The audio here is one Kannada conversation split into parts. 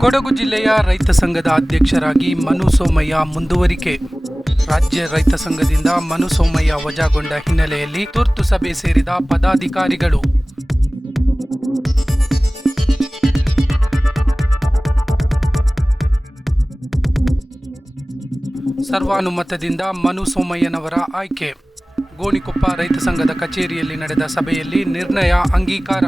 ಕೊಡಗು ಜಿಲ್ಲೆಯ ರೈತ ಸಂಘದ ಅಧ್ಯಕ್ಷರಾಗಿ ಮನು ಸೋಮಯ್ಯ ಮುಂದುವರಿಕೆ. ರಾಜ್ಯ ರೈತ ಸಂಘದಿಂದ ಮನು ಸೋಮಯ್ಯ ವಜಾಗೊಂಡ ಹಿನ್ನೆಲೆಯಲ್ಲಿ ತುರ್ತು ಸಭೆ ಸೇರಿದ ಪದಾಧಿಕಾರಿಗಳು. ಸರ್ವಾನುಮತದಿಂದ ಮನು ಸೋಮಯ್ಯನವರ ಆಯ್ಕೆ. ಗೋಣಿಕೊಪ್ಪ ರೈತ ಸಂಘದ ಕಚೇರಿಯಲ್ಲಿ ನಡೆದ ಸಭೆಯಲ್ಲಿ ನಿರ್ಣಯ ಅಂಗೀಕಾರ.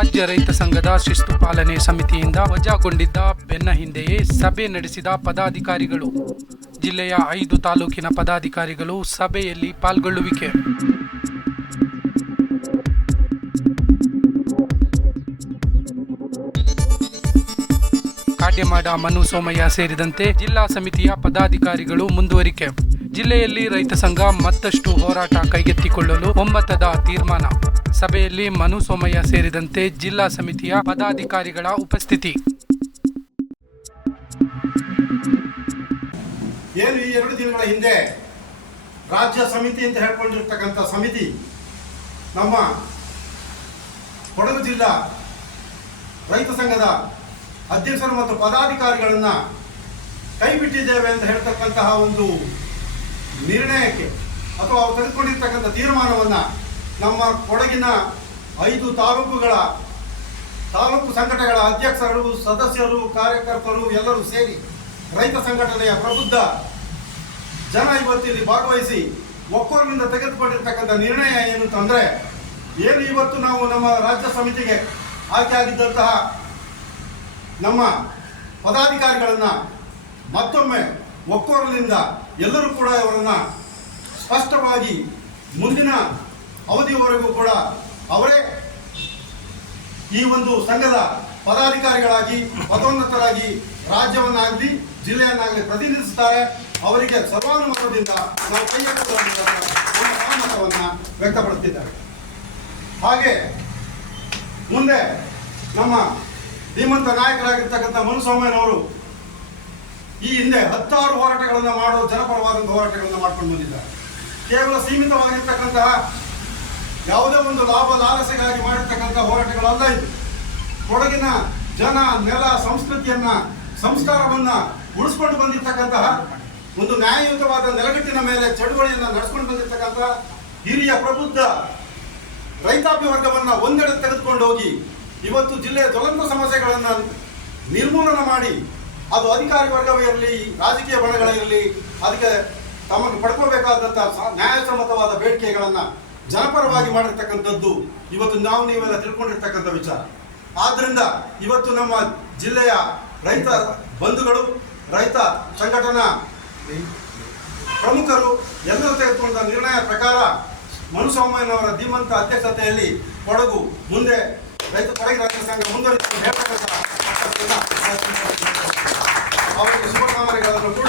ರಾಜ್ಯ ರೈತ ಸಂಘದ ಶಿಸ್ತು ಪಾಲನೆ ಸಮಿತಿಯಿಂದ ವಜಾಗೊಂಡಿದ್ದ ಬೆನ್ನ ಹಿಂದೆಯೇ ಸಭೆ ನಡೆಸಿದ ಪದಾಧಿಕಾರಿಗಳು. ಜಿಲ್ಲೆಯ ಐದು ತಾಲೂಕಿನ ಪದಾಧಿಕಾರಿಗಳು ಸಭೆಯಲ್ಲಿ ಪಾಲ್ಗೊಳ್ಳುವಿಕೆ. ಕಾಟ್ಯಮಾಡ ಮನು ಸೋಮಯ್ಯ ಸೇರಿದಂತೆ ಜಿಲ್ಲಾ ಸಮಿತಿಯ ಪದಾಧಿಕಾರಿಗಳು ಮುಂದುವರಿಕೆ. ಜಿಲ್ಲೆಯಲ್ಲಿ ರೈತ ಸಂಘ ಮತ್ತಷ್ಟು ಹೋರಾಟ ಕೈಗೆತ್ತಿಕೊಳ್ಳಲು ಒಮ್ಮತದ ತೀರ್ಮಾನ. ಸಭೆಯಲ್ಲಿ ಮನು ಸೋಮಯ್ಯ ಸೇರಿದಂತೆ ಜಿಲ್ಲಾ ಸಮಿತಿಯ ಪದಾಧಿಕಾರಿಗಳ ಉಪಸ್ಥಿತಿ. ಏನು ಈ ಎರಡು ದಿನಗಳ ಹಿಂದೆ ರಾಜ್ಯ ಸಮಿತಿ ಅಂತ ಹೇಳ್ಕೊಂಡಿರ್ತಕ್ಕಂಥ ಸಮಿತಿ ನಮ್ಮ ಕೊಡಗು ಜಿಲ್ಲಾ ರೈತ ಸಂಘದ ಅಧ್ಯಕ್ಷರು ಮತ್ತು ಪದಾಧಿಕಾರಿಗಳನ್ನ ಕೈ ಬಿಟ್ಟಿದ್ದೇವೆ ಅಂತ ಹೇಳ್ತಕ್ಕಂತಹ ಒಂದು ನಿರ್ಣಯಕ್ಕೆ ಅಥವಾ ಅವರು ತೆಗೆದುಕೊಂಡಿರ್ತಕ್ಕಂಥ ತೀರ್ಮಾನವನ್ನು ನಮ್ಮ ಕೊಡಗಿನ ಐದು ತಾಲೂಕುಗಳ, ತಾಲೂಕು ಸಂಘಟನೆಗಳ ಅಧ್ಯಕ್ಷರು, ಸದಸ್ಯರು, ಕಾರ್ಯಕರ್ತರು ಎಲ್ಲರೂ ಸೇರಿ ರೈತ ಸಂಘಟನೆಯ ಪ್ರಬುದ್ಧ ಜನ ಇವತ್ತಿಲ್ಲಿ ಭಾಗವಹಿಸಿ ಒಕ್ಕೊರಲಿಂದ ತೆಗೆದುಕೊಂಡಿರ್ತಕ್ಕಂಥ ನಿರ್ಣಯ ಏನು ಅಂತಂದ್ರೆ ಏನು ಇವತ್ತು ನಾವು ನಮ್ಮ ರಾಜ್ಯ ಸಮಿತಿಗೆ ಆಯ್ಕೆ ಆಗಿದ್ದಂತಹ ನಮ್ಮ ಪದಾಧಿಕಾರಿಗಳನ್ನ ಮತ್ತೊಮ್ಮೆ ಒಕ್ಕೊರಲಿಂದ ಎಲ್ಲರೂ ಕೂಡ ಅವರನ್ನು ಸ್ಪಷ್ಟವಾಗಿ ಮುಂದಿನ ಅವಧಿಯವರೆಗೂ ಕೂಡ ಅವರೇ ಈ ಒಂದು ಸಂಘದ ಪದಾಧಿಕಾರಿಗಳಾಗಿ, ಪದೋನ್ನತರಾಗಿ ರಾಜ್ಯವನ್ನಾಗಲಿ, ಜಿಲ್ಲೆಯನ್ನಾಗಲಿ ಪ್ರತಿನಿಧಿಸುತ್ತಾರೆ. ಅವರಿಗೆ ಸರ್ವಾನುಮತದಿಂದ ನಾವು ಕೈ ಎತ್ತುವುದರ ನಮ್ಮ ಸಹಮತವನ್ನು ವ್ಯಕ್ತಪಡಿಸುತ್ತಿದ್ದಾರೆ. ಹಾಗೆ ಮುಂದೆ ನಮ್ಮ ಧೀಮಂತ ನಾಯಕರಾಗಿರ್ತಕ್ಕಂಥ ಮನುಸ್ವಾಮಿಯವರು ಈ ಹಿಂದೆ ಹತ್ತಾರು ಹೋರಾಟಗಳನ್ನು ಮಾಡೋ ಜನಪರವಾದಂಥ ಹೋರಾಟಗಳನ್ನು ಮಾಡ್ಕೊಂಡು ಬಂದಿದ್ದಾರೆ. ಕೇವಲ ಸೀಮಿತವಾಗಿರ್ತಕ್ಕಂತಹ ಯಾವುದೇ ಒಂದು ಲಾಭ ಲಾಲಸೆಗಾಗಿ ಮಾಡಿರ್ತಕ್ಕಂಥ ಹೋರಾಟಗಳಲ್ಲ ಇದು. ಕೊಡಗಿನ ಜನ, ನೆಲ, ಸಂಸ್ಕೃತಿಯನ್ನ, ಸಂಸ್ಕಾರವನ್ನ ಉಳಿಸ್ಕೊಂಡು ಬಂದಿರ್ತಕ್ಕಂತಹ ಒಂದು ನ್ಯಾಯಯುತವಾದ ನೆಲಗಟ್ಟಿನ ಮೇಲೆ ಚಳುವಳಿಯನ್ನು ನಡೆಸ್ಕೊಂಡು ಬಂದಿರ್ತಕ್ಕಂತಹ ಹಿರಿಯ ಪ್ರಬುದ್ಧ ರೈತಾಪಿ ವರ್ಗವನ್ನ ಒಂದೆಡೆ ತೆಗೆದುಕೊಂಡು ಹೋಗಿ ಇವತ್ತು ಜಿಲ್ಲೆಯ ಜ್ವಲಂತ ಸಮಸ್ಯೆಗಳನ್ನ ನಿರ್ಮೂಲನ ಮಾಡಿ, ಅದು ಅಧಿಕಾರಿ ವರ್ಗವೇ ಇರಲಿ, ರಾಜಕೀಯ ಬಣಗಳಿರಲಿ ಅದಕ್ಕೆ ತಮಗೆ ಪಡ್ಕೋಬೇಕಾದಂಥ ನ್ಯಾಯಸಮ್ಮತವಾದ ಬೇಡಿಕೆಗಳನ್ನ ಜನಪರವಾಗಿ ಮಾಡಿರ್ತಕ್ಕಂಥದ್ದು ಇವತ್ತು ನಾವು ನೀವೆಲ್ಲ ತಿಳ್ಕೊಂಡಿರ್ತಕ್ಕಂಥ ವಿಚಾರ. ಆದ್ರಿಂದ ಇವತ್ತು ನಮ್ಮ ಜಿಲ್ಲೆಯ ರೈತ ಬಂಧುಗಳು, ರೈತ ಸಂಘಟನಾ ಪ್ರಮುಖರು ಎಲ್ಲರೂ ತೆಗೆದುಕೊಂಡ ನಿರ್ಣಯ ಪ್ರಕಾರ ಮನುಸ್ವಾಮಯ್ಯನವರ ಧೀಮಂತ ಅಧ್ಯಕ್ಷತೆಯಲ್ಲಿ ಕೊಡಗು ಮುಂದೆ ರೈತ ಕೊಡಗು ರೈತ ಸಂಘ ಹೇಳ್ತಕ್ಕಂಥ ಅವರಿಗೆ ಶುಭಕಾಮನೆಗಳನ್ನು ಕೂಡ